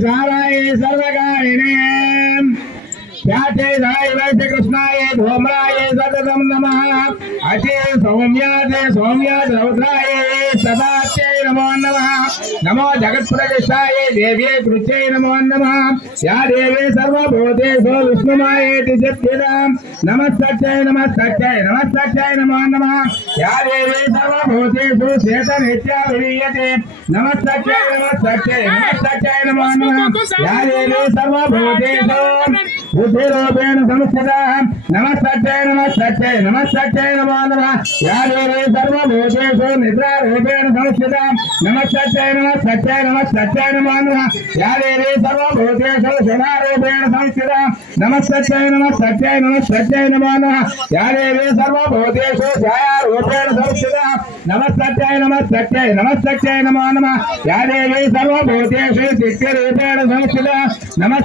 साराय सर्वकारिणे कृष्णाय धूम्राय सततं नमः अचे सौम्याद रौद्राय सदात्यै नमो नमः नमो जगत्प्रतिष्ठाय देव्यै कृत्यै नमो नमः या देवी सर्वभूतेषु विष्णुमायेति सिद्धिदां नमस्तस्यै नमो नमः या देवी सर्वभूतेषु शेतनित्याभिधीयते नमस्तस्यै नमो नमः या देवी सर्वभूतेषु बुद्धिरूपेण संस्थिता नमस्तस्यै नमो नमः या देवी सर्वभूतेषु निद्रारूपेण संस्थिता नमस्तस्यै नमो नमः या देवी सर्वभूतेषु सुधारूपेण संस्थिता नमस्तस्यै नमो नमः या देवी सर्वभूतेषु छायारूपेण संस्थिता नमस्तस्यै नमो नमः या देवी सर्वभूतेषु चित्तरूपेण संस्थिता नमः